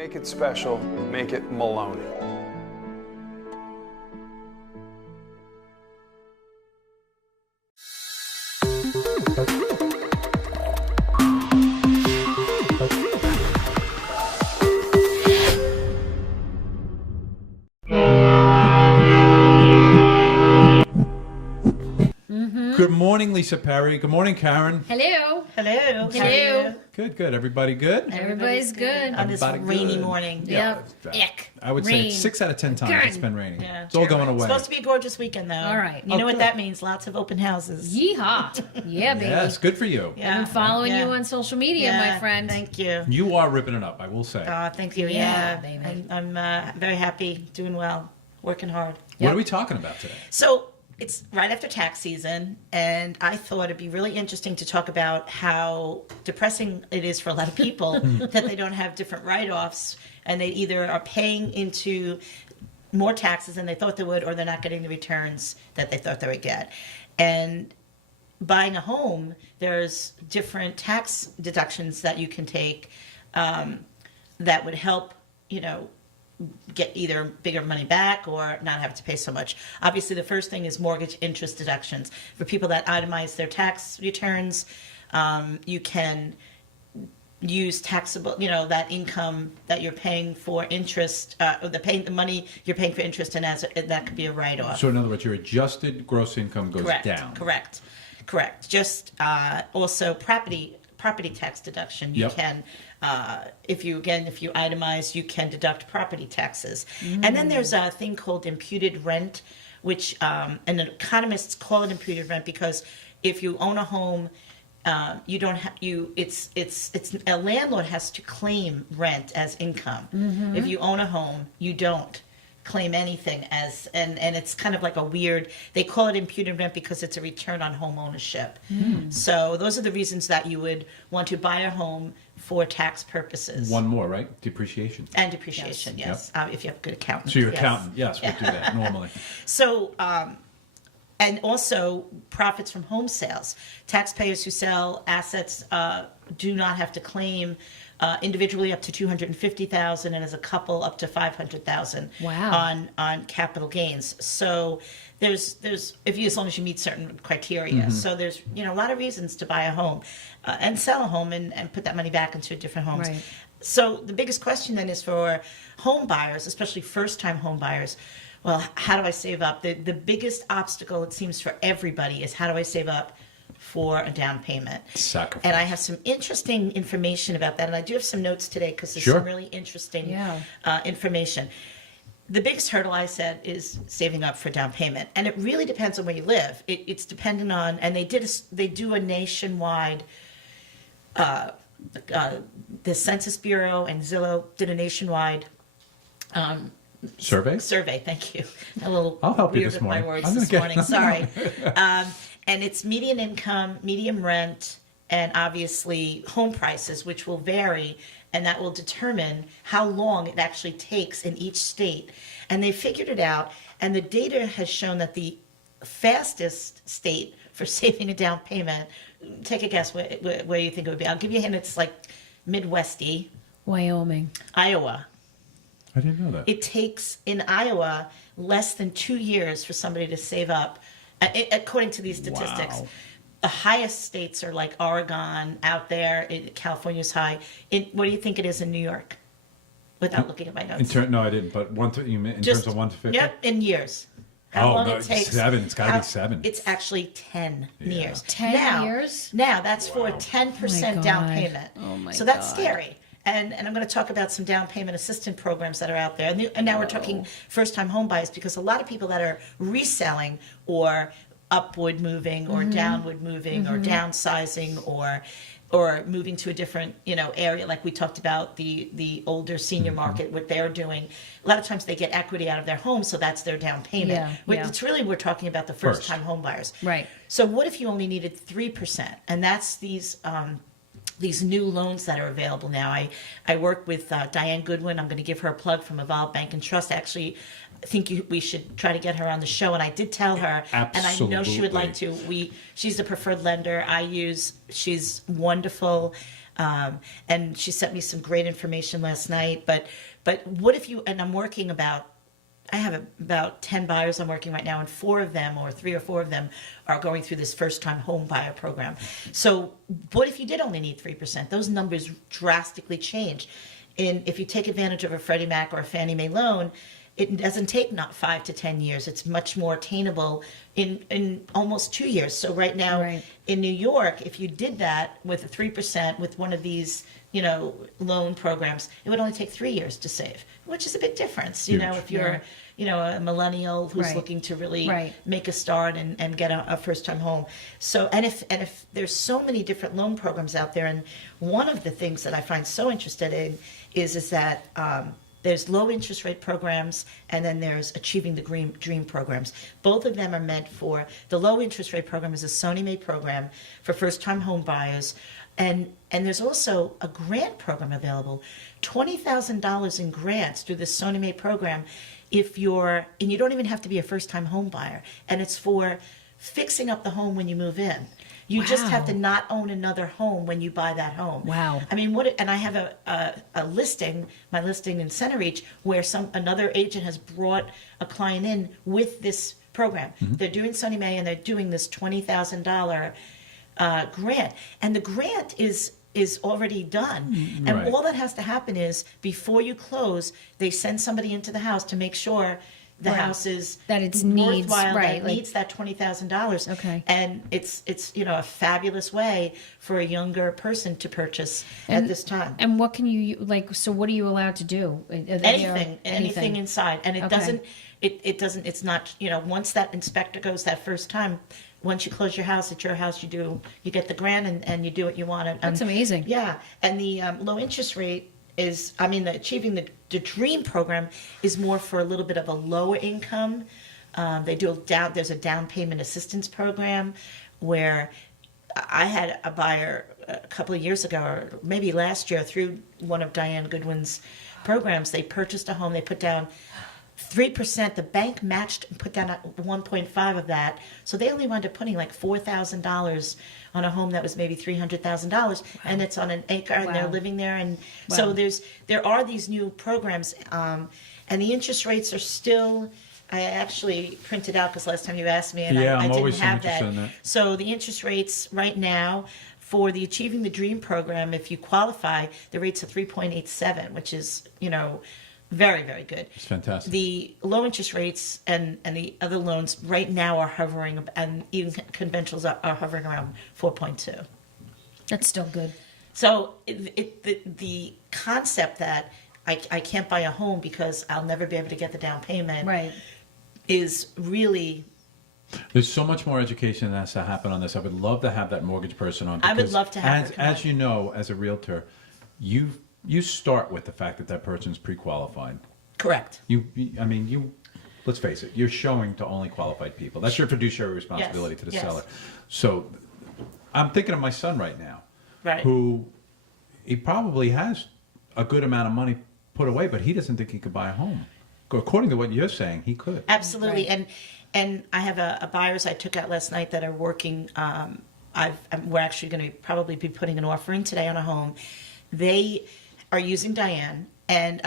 Make it special, make it Maloney. Good morning, Lisa Perry. Good morning, Karen. Hello. Hello. Hello. Good. Everybody good? Everybody's good. On this Everybody rainy good. morning. Yep. Ick. I would say Rain. 6 out of 10 times it's been raining. Yeah, It's all going away. It's supposed to be a gorgeous weekend, though. All right. You know what good. that means? Lots of open houses. Yeehaw. Yeah, baby. Yes, good for you. Yeah. I've been following Yeah. you on social media, Yeah, my friend. Thank you. You are ripping it up, I will say. Thank you. Yeah, Yeah, baby. I'm very happy, doing well, working hard. What are we talking about today? So it's right after tax season, and I thought it'd be really interesting to talk about how depressing it is for a lot of people that they don't have different write-offs, and they either are paying into more taxes than they thought they would, or they're not getting the returns that they thought they would get. And buying a home, there's different tax deductions that you can take that would help, get either bigger money back or not have to pay so much. Obviously, the first thing is mortgage interest deductions. For people that itemize their tax returns, you can use taxable, that income that you're paying for interest, the money you're paying for interest, and that could be a write-off. So in other words, your adjusted gross income goes down. Correct. Just also property tax deduction. You Yep. can, if you itemize, you can deduct property taxes. And then there's a thing called imputed rent, which and economists call it imputed rent because if you own a home, you don't have it's a landlord has to claim rent as income. If you own a home, you don't claim anything as, and it's kind of like a weird, they call it imputed rent because it's a return on home ownership. So those are the reasons that you would want to buy a home for tax purposes. One more, right? Depreciation. And depreciation, yes. If you have a good accountant. So your yes. accountant, yes, would do that normally. So, and also profits from home sales. Taxpayers who sell assets do not have to claim individually up to $250,000 and as a couple up to $500,000 Wow. on capital gains. So there's as long as you meet certain criteria. So there's a lot of reasons to buy a home and sell a home and put that money back into different homes. Right. So the biggest question then is for home buyers, especially first-time home buyers. Well, how do I save up? The biggest obstacle, it seems, for everybody is how do I save up for a down payment? Sacrifice. And I have some interesting information about that. And I do have some notes today because there's Sure. some really interesting information. The biggest hurdle, I said, is saving up for down payment. And it really depends on where you live. It's dependent on, and they do a nationwide, the Census Bureau and Zillow did a nationwide survey. Thank you. A little I'll help you weird this with my morning. words I'm this gonna get- morning. Sorry. And it's median income, median rent, and obviously home prices, which will vary, and that will determine how long it actually takes in each state. And they figured it out, and the data has shown that the fastest state for saving a down payment, take a guess where you think it would be. I'll give you a hint. It's like Midwesty, Wyoming. Iowa. I didn't know that. It takes in Iowa less than 2 years for somebody to save up, according to these statistics. Wow. The highest states are like Oregon out there. California's high. What do you think it is in New York? Without looking at my notes. No, I didn't. But in terms of 1 to 50? Yep, in years. How long no, it takes? 7. It's got to be 7. It's actually 10 years. 10 years? Now that's for a 10% down God. payment. Oh my So that's God. scary. And I'm going to talk about some down payment assistance programs that are out there. And now we're talking first-time home buyers because a lot of people that are reselling or upward moving or downward moving or downsizing or moving to a different area, like we talked about the older senior market, what they're doing. A lot of times they get equity out of their home, so that's their down payment. Yeah. It's really, we're talking about the first-time home buyers. Right. So what if you only needed 3%? And that's these new loans that are available now. I work with Diane Goodwin. I'm going to give her a plug from Evolve Bank and Trust. Actually, I think we should try to get her on the show. And I did tell her, and I know she would like to. She's the preferred lender I use. She's wonderful. And she sent me some great information last night. But what if you, and I have about 10 buyers I'm working right now, and 4 of them, or 3 or 4 of them, are going through this first-time home buyer program. So what if you did only need 3%? Those numbers drastically change. If you take advantage of a Freddie Mac or a Fannie Mae loan, it doesn't take not 5 to 10 years. It's much more attainable in almost 2 years. So right now in New York, if you did that with a 3% with one of these, loan programs, it would only take 3 years to save, which is a big difference. If you're, a millennial who's looking to really make a start and get a first-time home. So, and if there's so many different loan programs out there, and one of the things that I find so interested in is that there's low interest rate programs, and then there's Achieving the Dream programs. Both of them are meant for, the low interest rate program is a Sony Mae program for first-time home buyers. And there's also a grant program available, $20,000 in grants through the Sony Mae program and you don't even have to be a first-time home buyer. And it's for fixing up the home when you move in. You just have to not own another home when you buy that home. Wow. I mean, and I have a listing, my listing in Centereach, where another agent has brought a client in with this program. Mm-hmm. They're doing Sony Mae, and they're doing this $20,000 grant. And the grant is already done. And all that has to happen is, before you close, they send somebody into the house to make sure the house is that it needs worthwhile, that it needs that $20,000. Okay. And it's a fabulous way for a younger person to purchase at this time. And what can you so what are you allowed to do? Anything inside. And it's not, once that inspector goes that first time, once you close your house, it's your house, you get the grant and you do what you want. That's amazing. Yeah. And the low interest rate is, the Achieving the Dream program is more for a little bit of a lower income. There's a down payment assistance program where I had a buyer a couple of years ago, or maybe last year, through one of Diane Goodwin's programs. They purchased a home, they put down 3%, the bank matched and put down 1.5 of that. So they only wound up putting like $4,000 on a home that was maybe $300,000, and it's on an acre, and they're living there. And so there are these new programs, and the interest rates are still. I actually printed out, because last time you asked me, and I didn't have that. So the interest rates right now for the Achieving the Dream program, if you qualify, the rate's are 3.87, which is very, very good. It's fantastic. The low interest rates and the other loans right now are hovering, and even conventionals are hovering around 4.2. That's still good. So the concept that I can't buy a home because I'll never be able to get the down payment is really... There's so much more education that has to happen on this. I would love to have that mortgage person on. I would love to have her come as you know, as a realtor, you start with the fact that person's pre-qualified. Correct. Let's face it, you're showing to only qualified people. That's your fiduciary responsibility to the seller. So I'm thinking of my son right now, who he probably has a good amount of money put away, but he doesn't think he could buy a home. According to what you're saying, he could. Absolutely. And I have a buyers I took out last night that are working. We're actually going to probably be putting an offer in today on a home. They are using Diane, and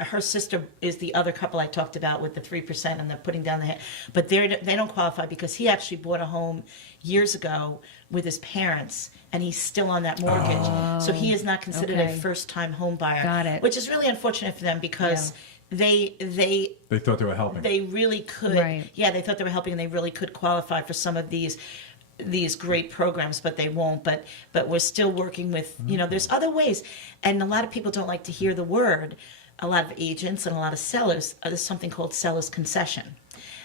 her sister is the other couple I talked about with the 3% and the putting down the head. But they don't qualify because he actually bought a home years ago with his parents, and he's still on that mortgage. So he is not considered a first-time home buyer. Got it. Which is really unfortunate for them, because they thought they were helping. They really could. Yeah, they thought they were helping, and they really could qualify for some of these great programs, but they won't. But we're still working with, there's other ways. And a lot of people don't like to hear the word. A lot of agents and a lot of sellers, there's something called seller's concession.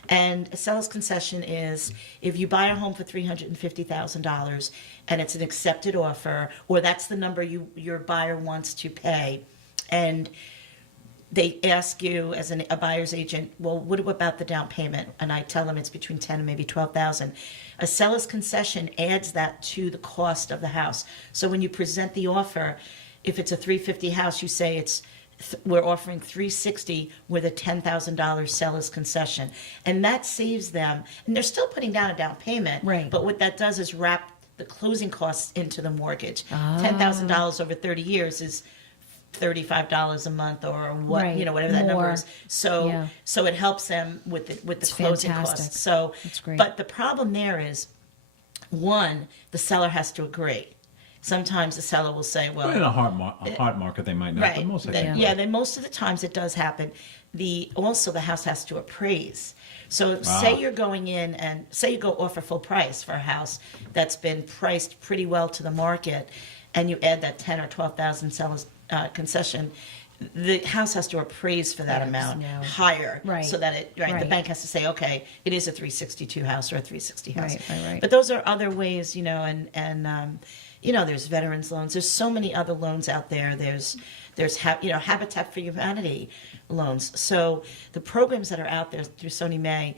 And a seller's concession is if you buy a home for $350,000 and it's an accepted offer, or that's the number your buyer wants to pay, and they ask you as a buyer's agent, well, what about the down payment? And I tell them it's between $10,000 and maybe $12,000. A seller's concession adds that to the cost of the house. So when you present the offer, if it's a $350,000 house, you say we're offering $360,000 with a $10,000 seller's concession, and that saves them. And they're still putting down a down payment, but what that does is wrap the closing costs into the mortgage. $10,000 over 30 years is $35 a month or what, Right. you know, whatever that number More. is. So Yeah. so it helps them with the It's closing fantastic. costs. So That's great. but the problem there is, one, the seller has to agree. Sometimes the seller will say, well, In a hard market, they might not, right. but most of the Then- time. yeah, then most of the times it does happen. Also the house has to appraise. So say you're going in and say you go offer full price for a house that's been priced pretty well to the market, and you add that 10 or 12,000 sellers concession. The house has to appraise for that amount no. higher, Right. so that the Right. bank has to say, okay, it is a 362 house or a 360 house. Right. But those are other ways, you know, and you know, there's veterans loans. There's so many other loans out there. There's Habitat for Humanity loans. So the programs that are out there through Sony May,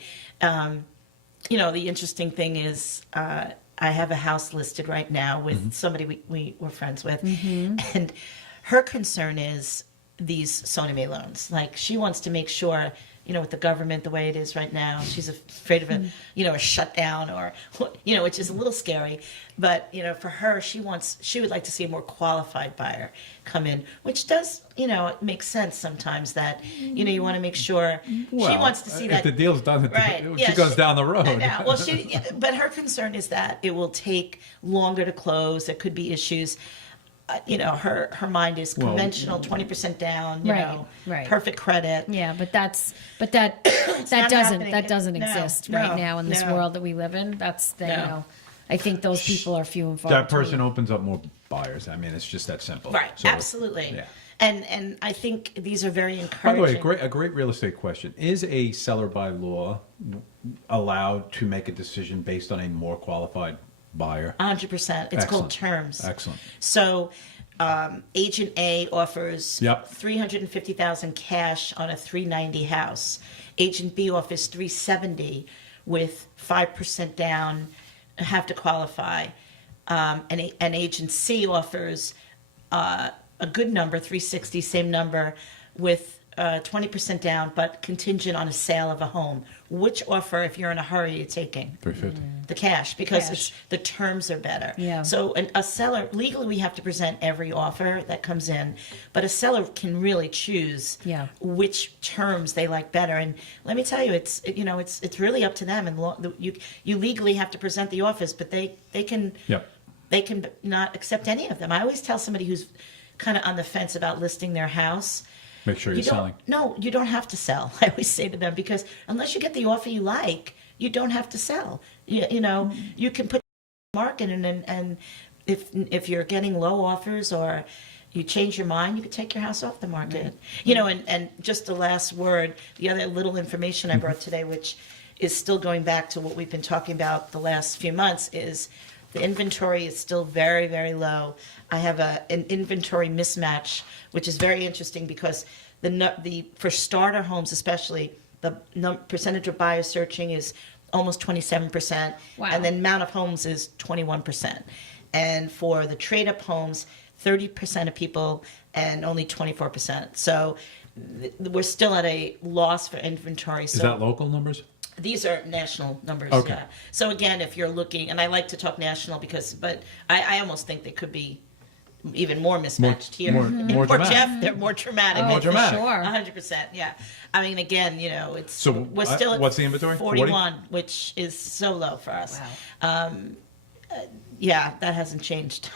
you know, the interesting thing is I have a house listed right now with somebody we were friends with, and her concern is these Sony May loans. Like, she wants to make sure, you know, with the government the way it is right now, she's afraid of a shutdown or, you know, which is a little scary. But, you know, for her, she would like to see a more qualified buyer come in, which does, you know, it makes sense sometimes that, you know, you want to make sure she wants to see that. If the deal's done, Right. she Yeah, goes down the road. Yeah, well, but her concern is that it will take longer to close. There could be issues. You know, her mind is conventional, 20% down. You know, perfect credit. Yeah, but that not doesn't happening. No, exist no, right now in this no. world that we live in. That's the, you No. know, I think those people are few and far That between. person opens up more buyers. I mean, it's just that simple. Right. So, Absolutely. Yeah. And I think these are very By encouraging. the way, a great real estate question. Is a seller by law allowed to make a decision based on a more qualified buyer? 100%. It's called Excellent. terms. Excellent. So, Agent A offers Yep. $350,000 cash on a 390 house. Agent B offers 370 with 5% down, have to qualify. And Agent C offers a good number, 360, same number, with 20% down, but contingent on a sale of a home. Which offer, if you're in a hurry, you're taking? 350. The cash, because Cash. the terms are better. Yeah. So a seller, legally we have to present every offer that comes in, but a seller can really choose which terms they like better. And let me tell you, it's really up to them. And you legally have to present the offers, but they can they can not accept any of them. I always tell somebody who's kind of on the fence about listing their house, Make sure you're selling. no, you don't have to sell. I always say to them, because unless you get the offer you like, you don't have to sell. You know, you can put market and if you're getting low offers or you change your mind, you can take your house off the market. Right. You know, and just the last word, the other little information I brought today, which is still going back to what we've been talking about the last few months, is the inventory is still very, very low. I have an inventory mismatch, which is very interesting because for starter homes especially, the percentage of buyers searching is almost 27%, and the amount of homes is 21%. And for the trade-up homes, 30% of people and only 24%. So we're still at a loss for inventory. Is that local numbers? These are national numbers. Okay. Yeah. So again, if you're looking, and I like to talk national but I almost think they could be even more mismatched here. More Poor dramatic. Jeff, they're more dramatic. More dramatic. For sure. 100%. Yeah. I mean, again, you know, it's So we're still at what's the inventory? 41, which is so low for us. Wow. Yeah, that hasn't changed.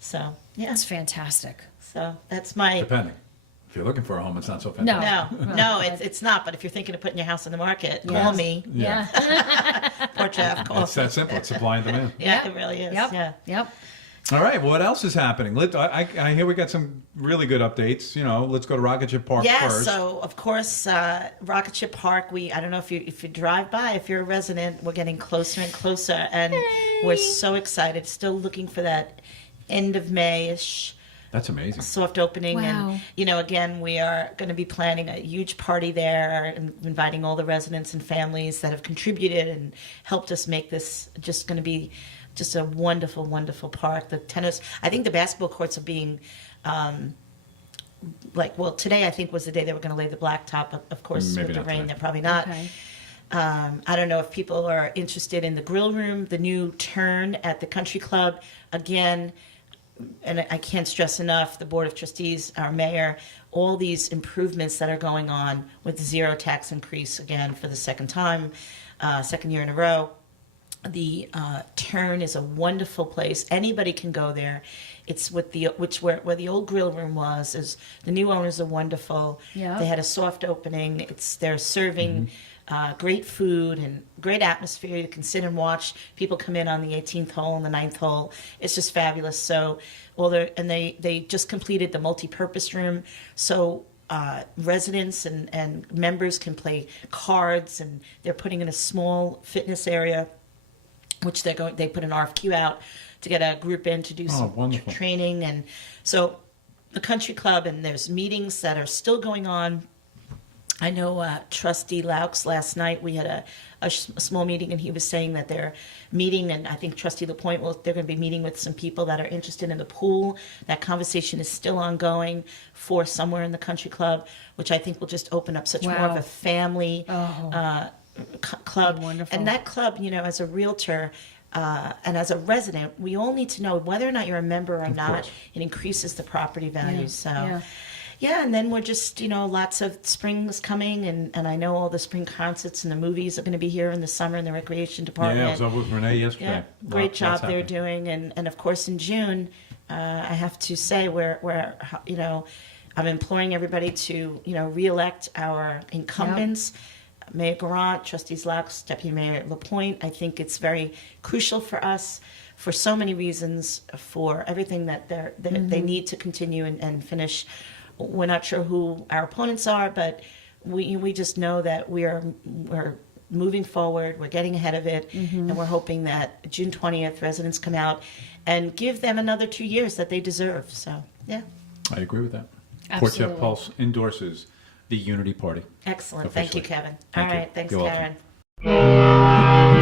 So yeah. That's fantastic. So that's my. Depending. If you're looking for a home, it's not so fantastic. No, it's not. But if you're thinking of putting your house on the market, call me. Yeah. Poor Jeff. Call It's that simple. It's supply and demand. Yeah, it really is. Yep. Yeah. Yep. All right. What else is happening? I hear we got some really good updates. You know, let's go to Rocketship Park Yeah, first. so of course, Rocketship Park. I don't know if you drive by, if you're a resident, we're getting closer and closer, and we're so excited. Still looking for that end of May-ish That's amazing. soft opening. Wow. And you know, again, we are going to be planning a huge party there and inviting all the residents and families that have contributed and helped us make this just going to be just a wonderful, wonderful park. The tennis, I think the basketball courts are being, today I think was the day they were going to lay the blacktop. Of course, Maybe with the not rain, today. they're probably not. Okay. I don't know if people are interested in the grill room, the new turn at the country club. Again, and I can't stress enough, the Board of Trustees, our mayor, all these improvements that are going on with zero tax increase again for the second year in a row. The turn is a wonderful place. Anybody can go there. It's with where the old grill room was. Is the new owners are wonderful. Yeah. They had a soft opening. They're serving great food and great atmosphere. You can sit and watch people come in on the 18th hole and the 9th hole. It's just fabulous. So they just completed the multi-purpose room. So residents and members can play cards, and they're putting in a small fitness area, which they put an RFQ out to get a group in to do some training. And so the country club, and there's meetings that are still going on. I know Trustee Loucks last night, we had a small meeting, and he was saying that they're meeting, and I think Trustee LaPointe, they're going to be meeting with some people that are interested in the pool. That conversation is still ongoing for somewhere in the country club, which I think will just open up such more of a family club. Wonderful. And that club, as a realtor and as a resident, we all need to know whether or not you're a member or not. Course. It increases the property value. Yeah. So, yeah, and then we're just, lots of spring's coming, and I know all the spring concerts and the movies are going to be here in the summer in the recreation department. Yeah, I was up with Renee yesterday. Yeah, great job they're doing. And of course, in June, I have to say, I'm imploring everybody to, reelect our incumbents. Yep. Mayor Garant, Trustees Loucks, Deputy Mayor LaPointe. I think it's very crucial for us for so many reasons, for everything that they need to continue and finish. We're not sure who our opponents are, but we just know that we're moving forward. We're getting ahead of it, and we're hoping that June 20th residents come out and give them another 2 years that they deserve. So, yeah. I agree with that. Absolutely. Portchep Pulse endorses the Unity Party. Excellent. Officially. Thank you, Kevin. Thank All you. right. Thanks, You're welcome. Karen.